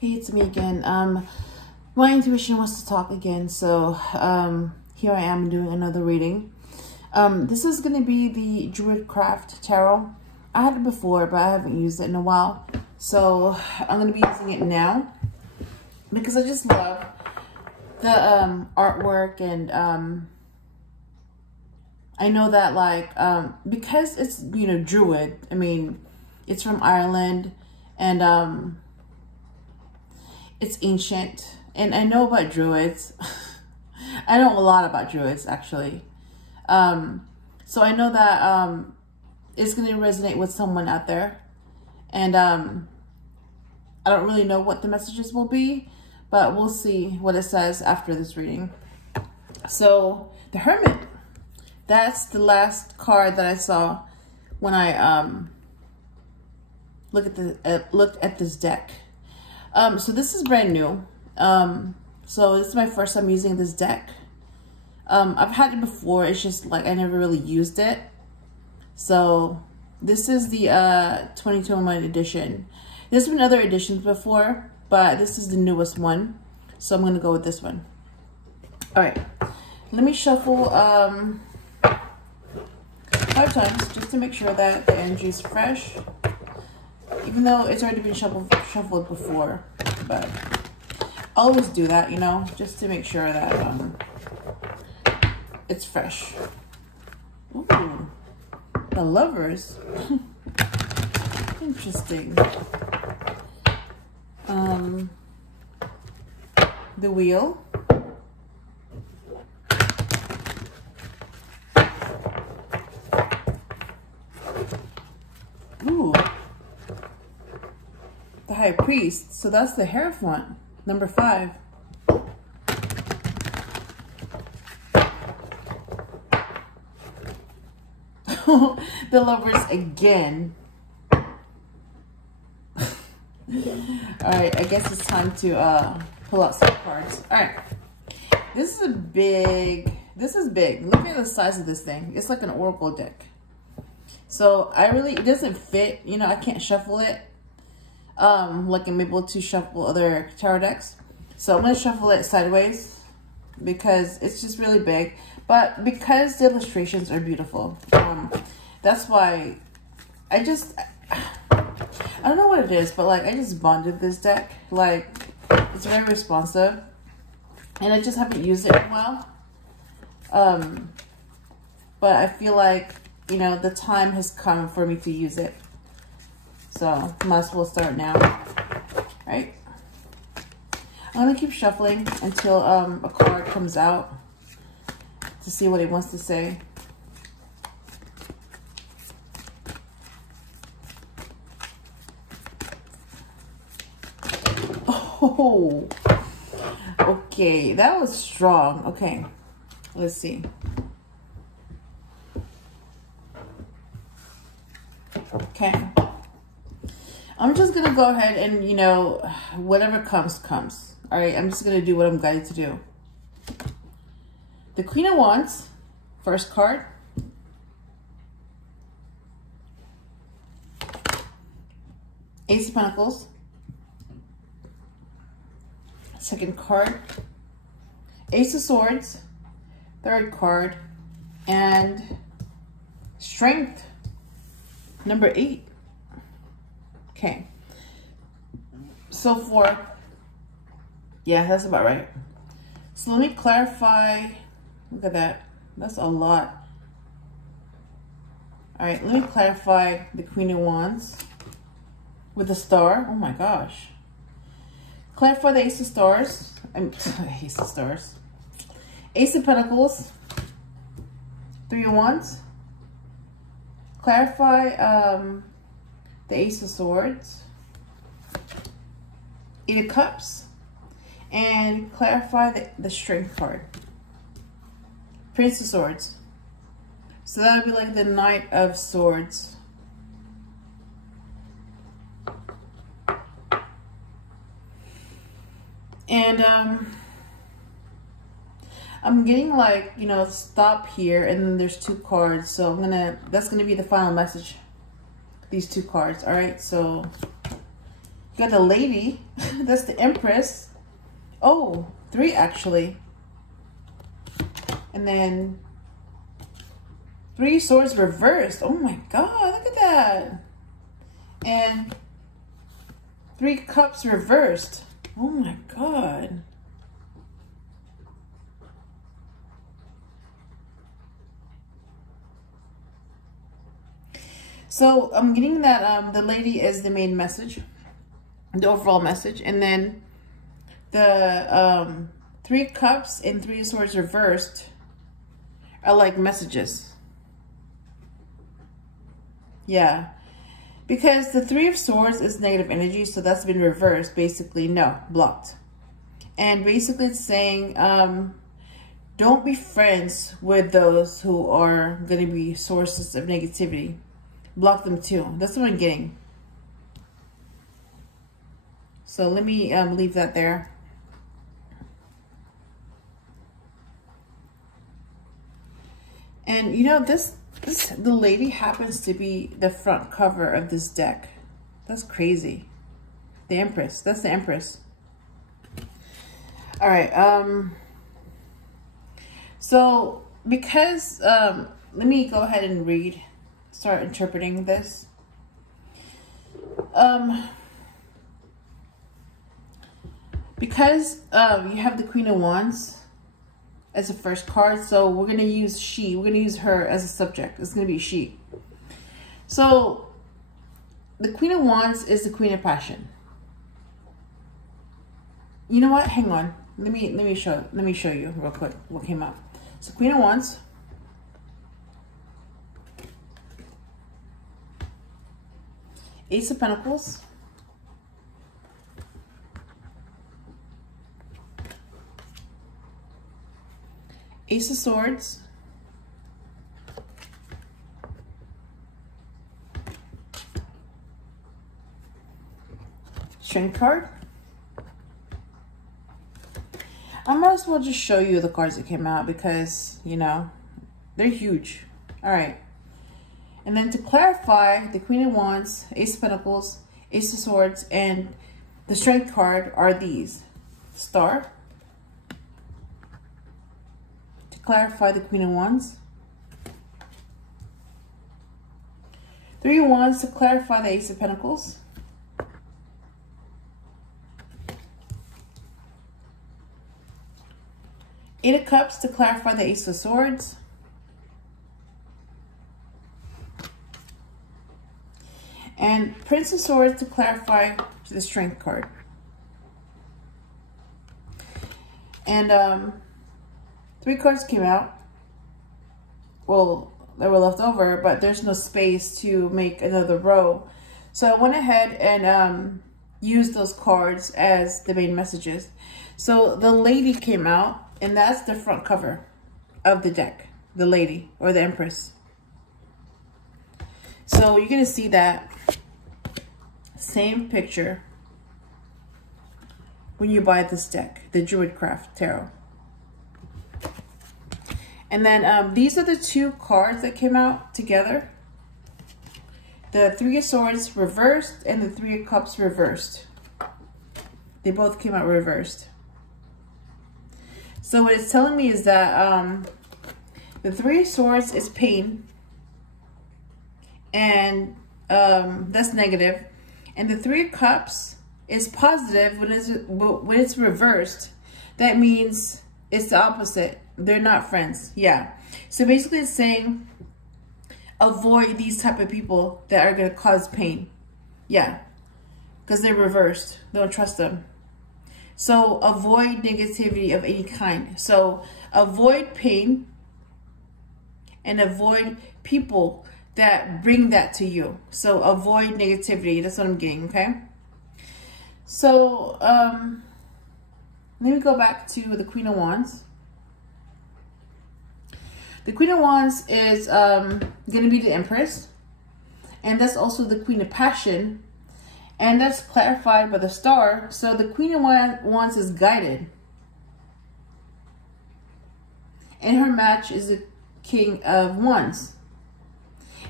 Hey, it's me again. My intuition wants to talk again, so here I am doing another reading. This is going to be the Druidcraft Tarot. I had it before, but I haven't used it in a while, so I'm going to be using it now because I just love the artwork, and I know that, like, because it's, you know, Druid, I mean, it's from Ireland, and it's ancient, and I know about Druids. I know a lot about Druids, actually. So I know that it's going to resonate with someone out there, and I don't really know what the messages will be, but we'll see what it says after this reading. So the Hermit, that's the last card that I saw when I looked at this deck. So this is brand new. So this is my first time using this deck. I've had it before, it's just like I never really used it. So this is the 2021 edition. There's been other editions before, but this is the newest one. So I'm gonna go with this one. All right, let me shuffle 5 times just to make sure that the energy is fresh. Even though it's already been shuffled before, but I always do that, you know, just to make sure that it's fresh. Ooh, the Lovers. Interesting. The Wheel. Ooh. The High Priest. So that's the Hierophant, number 5. The Lovers again. Alright, I guess it's time to pull out some cards. Alright. This is big. Look at the size of this thing. It's like an oracle deck. So it doesn't fit, you know, I can't shuffle it. Like I'm able to shuffle other tarot decks. So I'm going to shuffle it sideways because it's just really big. But because the illustrations are beautiful, that's why I don't know what it is, but like I just bonded this deck. Like it's very responsive, and I just haven't used it in a while. But I feel like, you know, the time has come for me to use it. So might as well start now, right? I'm gonna keep shuffling until a card comes out to see what it wants to say. Oh, okay, that was strong. Okay, let's see. Okay. I'm just going to go ahead and, you know, whatever comes, comes. All right, I'm just going to do what I'm guided to do. The Queen of Wands, first card. Ace of Pentacles. Second card. Ace of Swords. Third card. And Strength, number 8. Okay, so yeah, that's about right. So let me clarify. Look at that. That's a lot. All right, let me clarify the Queen of Wands with the star. Oh my gosh. Clarify the Ace of Stars. Ace of Stars. Ace of Pentacles. 3 of Wands. Clarify the Ace of Swords, 8 of Cups, and clarify the Strength card. Prince of Swords. So that would be like the Knight of Swords. And I'm getting, like, you know, stop here, and then there's 2 cards. So that's gonna be the final message. These 2 cards. All right, so got the Lady. That's the Empress. Oh, 3 actually. And then 3 Swords reversed. Oh my God, look at that. And 3 Cups reversed. Oh my God. So I'm getting that the Lady is the main message, the overall message. And then the 3 Cups and 3 Swords reversed are like messages. Yeah. Because the 3 of Swords is negative energy, so that's been reversed. Basically, no, blocked. And basically it's saying, don't be friends with those who are going to be sources of negativity. Block them too. That's what I'm getting. So let me leave that there. And you know, the Lady happens to be the front cover of this deck. That's crazy. The Empress. That's the Empress. All right. So because let me go ahead and start interpreting this. Because you have the Queen of Wands as the first card, so we're going to use she. We're going to use her as a subject. It's going to be she. So the Queen of Wands is the Queen of Passion. You know what? Hang on. Let me show you real quick what came up. So Queen of Wands. Ace of Pentacles. Ace of Swords. Strength card. I might as well just show you the cards that came out because, you know, they're huge. All right. And then to clarify, the Queen of Wands, Ace of Pentacles, Ace of Swords, and the Strength card are these. Star. To clarify the Queen of Wands. 3 of Wands to clarify the Ace of Pentacles. Eight of Cups to clarify the Ace of Swords. And Prince of Swords to clarify the Strength card. And 3 cards came out. Well, they were left over, but there's no space to make another row. So I went ahead and used those cards as the main messages. So the Lady came out, and that's the front cover of the deck. The Lady, or the Empress. So you're going to see that same picture when you buy this deck, the Druidcraft Tarot. And then these are the 2 cards that came out together. The 3 of Swords reversed and the 3 of Cups reversed. They both came out reversed. So what it's telling me is that the 3 of Swords is pain. And that's negative. And the 3 of Cups is positive when it's reversed. That means it's the opposite. They're not friends. Yeah. So basically it's saying avoid these type of people that are going to cause pain. Yeah. Because they're reversed. Don't trust them. So avoid negativity of any kind. So avoid pain and avoid people that bring that to you. So avoid negativity. That's what I'm getting, okay? So let me go back to the Queen of Wands. The Queen of Wands is going to be the Empress. And that's also the Queen of Passion. And that's clarified by the Star. So the Queen of Wands is guided. And her match is the King of Wands.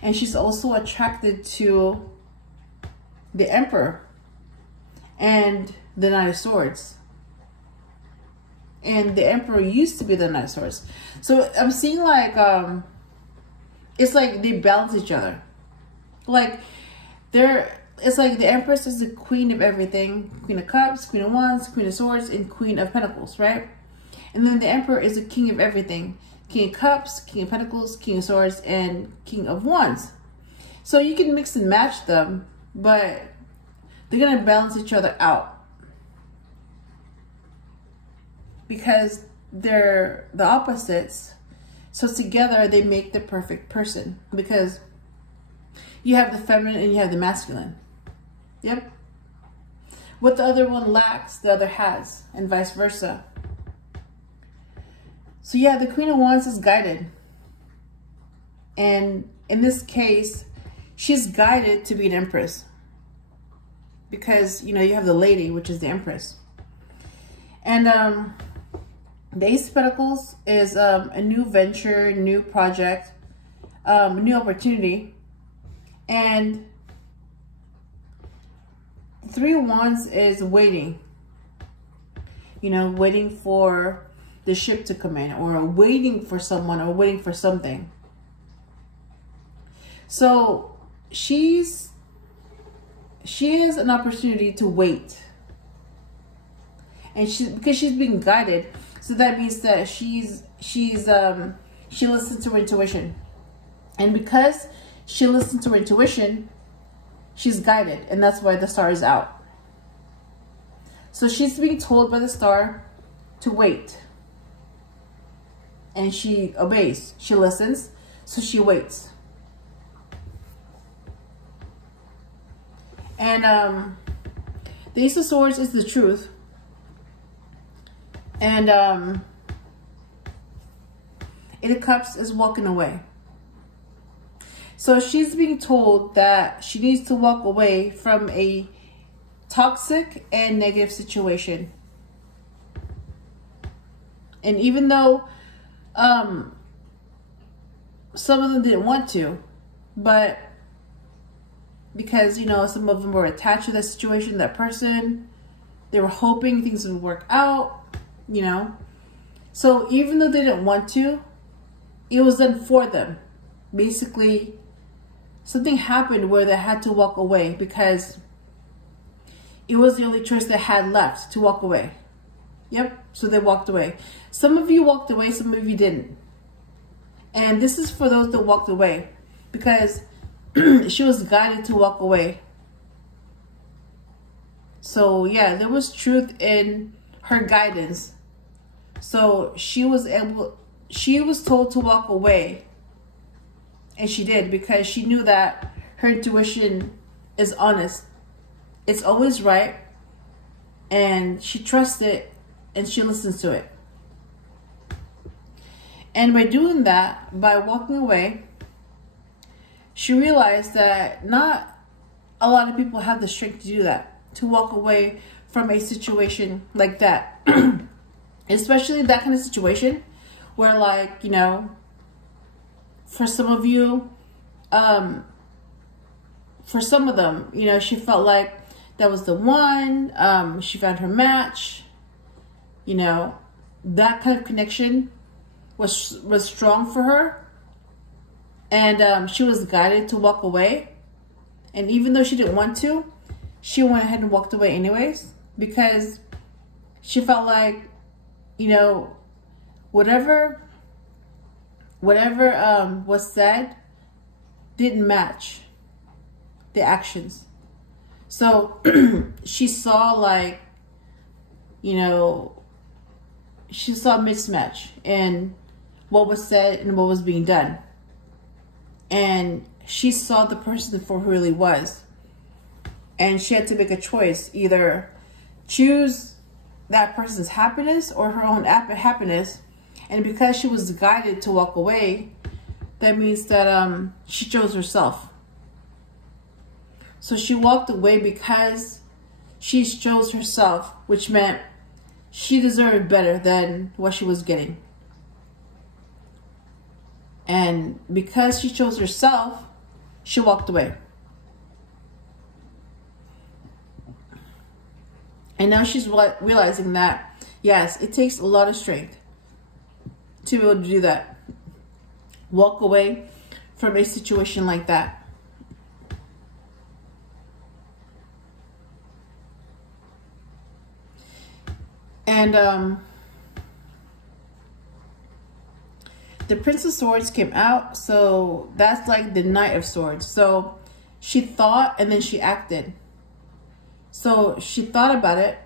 And she's also attracted to the Emperor. and the Knight of Swords. And the Emperor used to be the Knight of Swords. So I'm seeing like, it's like they balance each other. Like it's like the Empress is the queen of everything. Queen of Cups, Queen of Wands, Queen of Swords, and Queen of Pentacles, right? And then the Emperor is the king of everything. King of Cups, King of Pentacles, King of Swords, and King of Wands. So you can mix and match them, but they're going to balance each other out. Because they're the opposites. So together they make the perfect person. Because you have the feminine and you have the masculine. Yep. What the other one lacks, the other has. And vice versa. So yeah, the Queen of Wands is guided. And in this case, she's guided to be an Empress. Because, you know, you have the Lady, which is the Empress. And the Ace of Pentacles is a new venture, new project, new opportunity. And the Three of Wands is waiting. You know, waiting for the ship to come in, or waiting for someone, or waiting for something. So she has an opportunity to wait. And because she's being guided, so that means that she listens to her intuition. And because she listens to her intuition, she's guided, and that's why the star is out. So she's being told by the star to wait. And she obeys. She listens, so she waits. And the Ace of Swords is the truth. And Eight of Cups is walking away. So she's being told that she needs to walk away from a toxic and negative situation. And even though some of them didn't want to, but because, you know, some of them were attached to that situation, that person, they were hoping things would work out, you know. So even though they didn't want to, it was done for them. Basically, something happened where they had to walk away because it was the only choice they had left, to walk away. Yep, so they walked away. Some of you walked away, some of you didn't. And this is for those that walked away, because she was guided to walk away. So yeah, there was truth in her guidance. So she was told to walk away. And she did, because she knew that her intuition is honest. It's always right. And she trusts it, and she listens to it. And by doing that, by walking away, she realized that not a lot of people have the strength to do that, to walk away from a situation like that. Especially that kind of situation where, like, you know, for some of you, for some of them, you know, she felt like that was the one. She found her match. You know, that kind of connection was strong for her. And she was guided to walk away. And even though she didn't want to, she went ahead and walked away anyways. Because she felt like, you know, whatever was said didn't match the actions. So she saw, like, you know, she saw a mismatch in what was said and what was being done. And she saw the person for who really was. And she had to make a choice. Either choose that person's happiness or her own happiness. And because she was guided to walk away, that means that she chose herself. So she walked away because she chose herself, which meant she deserved better than what she was getting. And because she chose herself, she walked away. And now she's realizing that, yes, it takes a lot of strength to be able to do that. Walk away from a situation like that. And the Prince of Swords came out, so that's like the Knight of Swords. So she thought and then she acted. So she thought about it.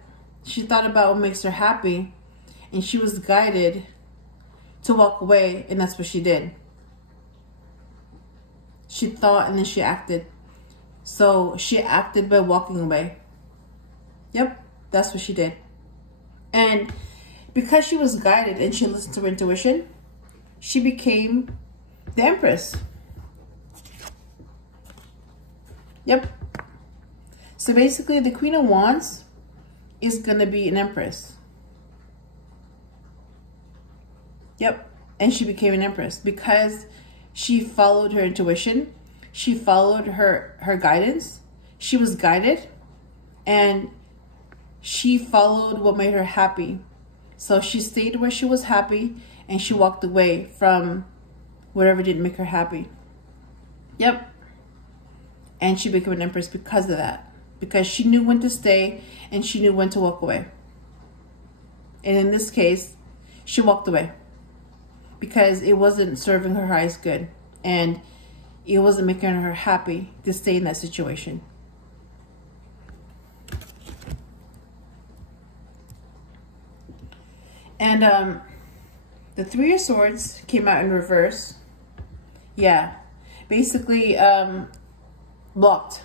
She thought about what makes her happy, and she was guided to walk away, and that's what she did. She thought and then she acted. So she acted by walking away. Yep, that's what she did. And because she was guided and she listened to her intuition, she became the Empress. Yep. So basically, the Queen of Wands is going to be an Empress. Yep. And she became an Empress because she followed her intuition. She followed her guidance. She was guided. And she followed what made her happy. So she stayed where she was happy, and she walked away from whatever didn't make her happy. Yep. And she became an Empress because of that. Because she knew when to stay and she knew when to walk away. And in this case, she walked away because it wasn't serving her highest good. And it wasn't making her happy to stay in that situation. And the Three of Swords came out in reverse. Yeah, basically blocked.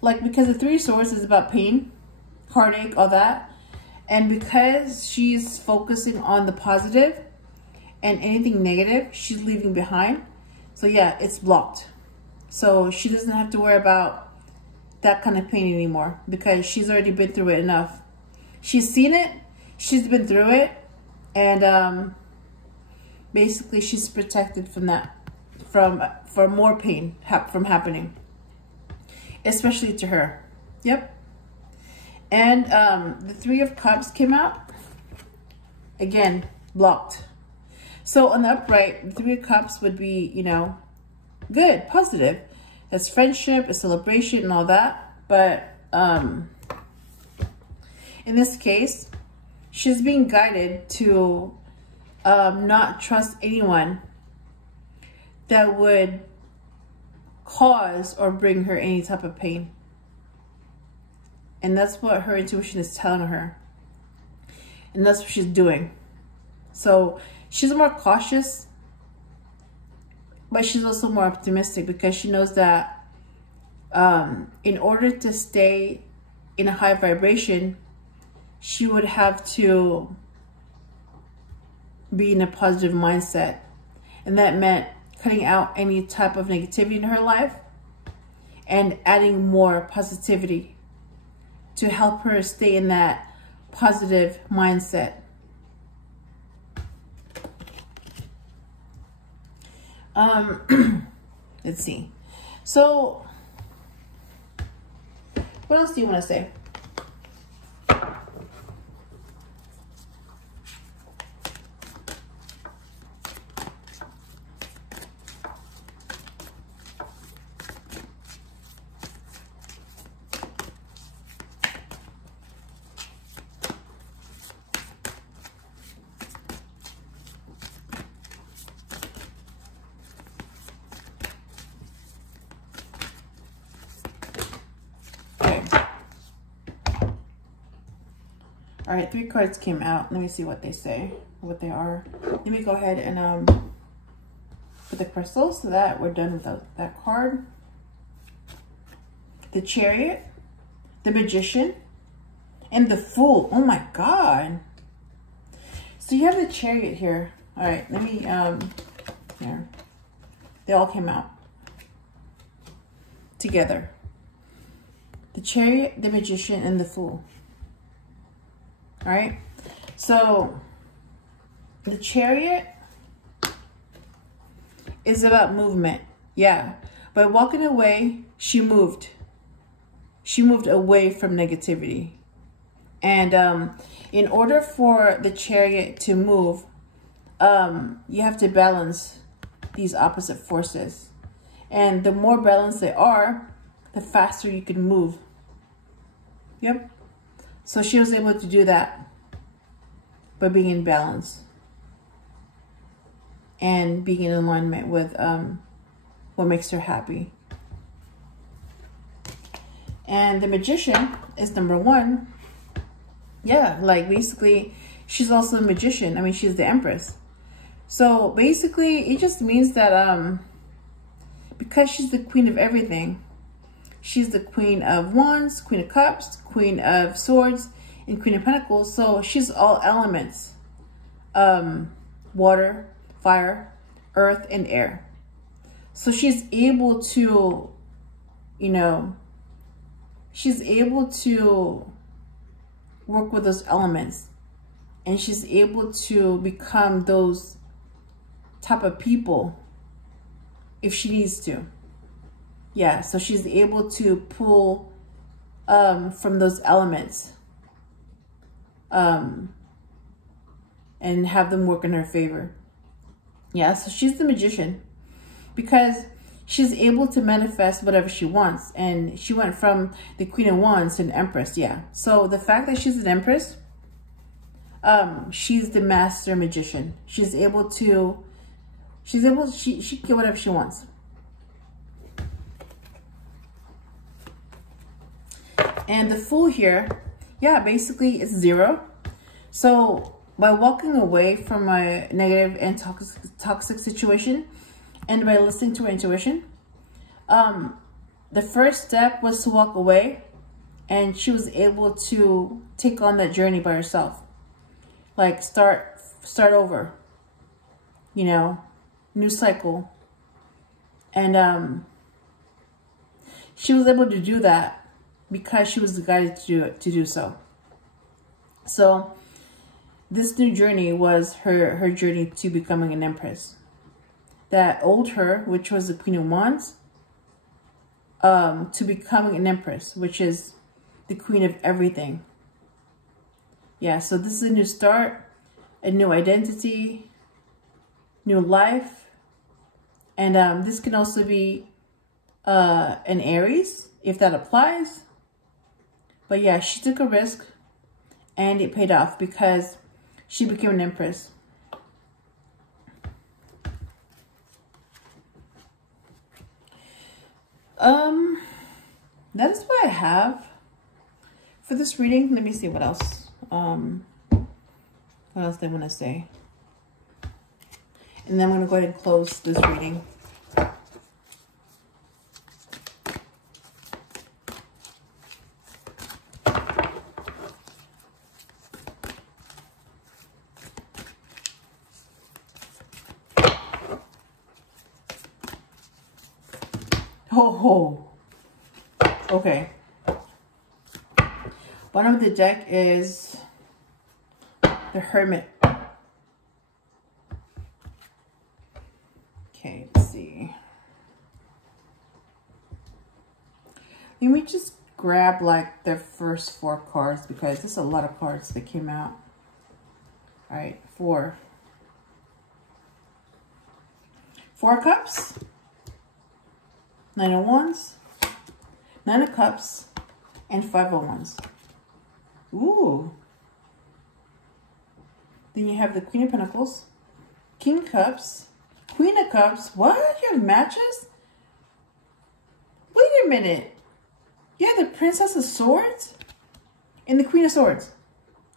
Like, because the Three of Swords is about pain, heartache, all that. And because she's focusing on the positive and anything negative, she's leaving behind. So yeah, it's blocked. So she doesn't have to worry about that kind of pain anymore because she's already been through it enough. She's seen it. She's been through it, and basically she's protected from that, from more pain from happening, especially to her. Yep. And the Three of Cups came out again, blocked. So on the upright, the Three of Cups would be, you know, good, positive. That's friendship, a celebration, and all that. But in this case, she's being guided to not trust anyone that would cause or bring her any type of pain. And that's what her intuition is telling her. And that's what she's doing. So she's more cautious, but she's also more optimistic because she knows that in order to stay in a high vibration, she would have to be in a positive mindset. And that meant cutting out any type of negativity in her life and adding more positivity to help her stay in that positive mindset. Let's see. So, what else do you want to say? All right, 3 cards came out. Let me see what they say, what they are. Let me go ahead and put the crystals so that we're done with that card. The Chariot, the Magician, and the Fool. Oh my God. So you have the Chariot here. All right, let me, here. They all came out together. The Chariot, the Magician, and the Fool. All right, so the Chariot is about movement. Yeah, by walking away, she moved. She moved away from negativity. And in order for the chariot to move, you have to balance these opposite forces. And the more balanced they are, the faster you can move. Yep. So she was able to do that by being in balance and being in alignment with what makes her happy. And the Magician is number 1. Yeah, like basically, she's also a magician. I mean, she's the Empress. So basically, it just means that because she's the queen of everything, she's the Queen of Wands, Queen of Cups, Queen of Swords, and Queen of Pentacles. So she's all elements. Water, fire, earth, and air. So she's able to, you know, she's able to work with those elements. And she's able to become those type of people if she needs to. Yeah, so she's able to pull from those elements and have them work in her favor. Yeah, so she's the Magician because she's able to manifest whatever she wants. And she went from the Queen of Wands to an Empress. Yeah, so the fact that she's an Empress, she's the master magician. She can get whatever she wants. And the Fool here, yeah, basically it's 0. So by walking away from a negative and toxic situation and by listening to her intuition, the first step was to walk away, and she was able to take on that journey by herself. Like start over, you know, new cycle. And she was able to do that because she was guided to do so. So this new journey was her journey to becoming an Empress. That old her, which was the Queen of Wands, to becoming an Empress, which is the queen of everything. Yeah, so this is a new start, a new identity, new life. And this can also be an Aries, if that applies. But yeah, she took a risk and it paid off because she became an Empress. That is what I have for this reading. Let me see what else. What else they want to say. And then I'm going to go ahead and close this reading. Oh, okay. Bottom of the deck is the Hermit. Okay, let's see. Let me just grab like the first 4 cards because there's a lot of cards that came out. All right, 4 Cups. 9 of Wands, 9 of Cups, and 5 of Wands. Ooh. Then you have the Queen of Pentacles, King of Cups, Queen of Cups. What? You have matches? Wait a minute. You have the Princess of Swords and the Queen of Swords.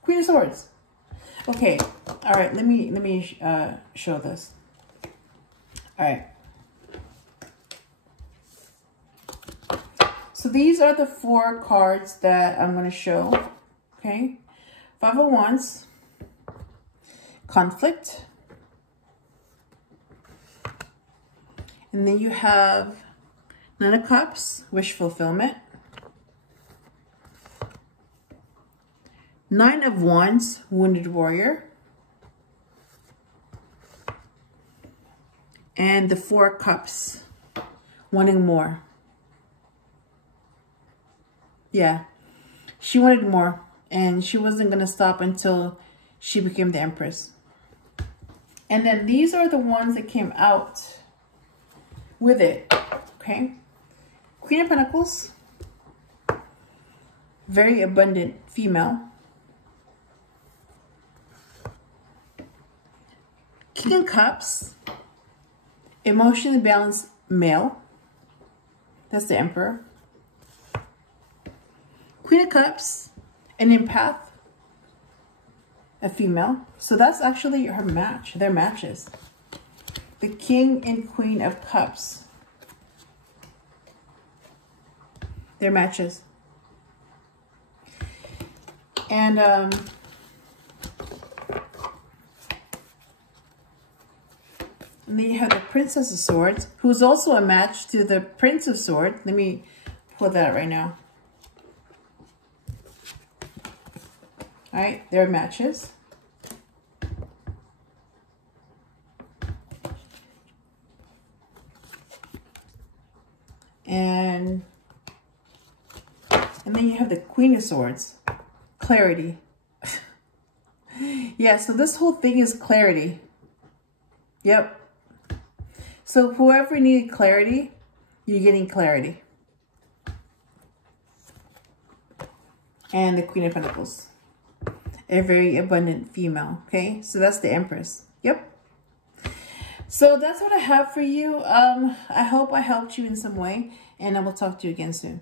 Queen of Swords. Okay. All right. Let me show this. All right. So these are the 4 cards that I'm going to show. Okay. 5 of Wands. Conflict. And then you have 9 of Cups. Wish fulfillment. 9 of Wands. Wounded warrior. And the 4 Cups. Wanting more. Yeah, she wanted more. And she wasn't going to stop until she became the Empress. And then these are the ones that came out with it. Okay. Queen of Pentacles. Very abundant female. King of Cups. Emotionally balanced male. That's the Emperor. Queen of Cups. An empath. A female. So that's actually her match. Their matches. The King and Queen of Cups. Their matches. And then you have the Princess of Swords, who's also a match to the Prince of Swords. Let me pull that right now. All right, they're matches. And then you have the Queen of Swords, clarity. Yeah, so this whole thing is clarity. Yep. So whoever needed clarity, you're getting clarity. And the Queen of Pentacles, a very abundant female. Okay, so that's the Empress. Yep. So that's what I have for you. I hope I helped you in some way, and I will talk to you again soon.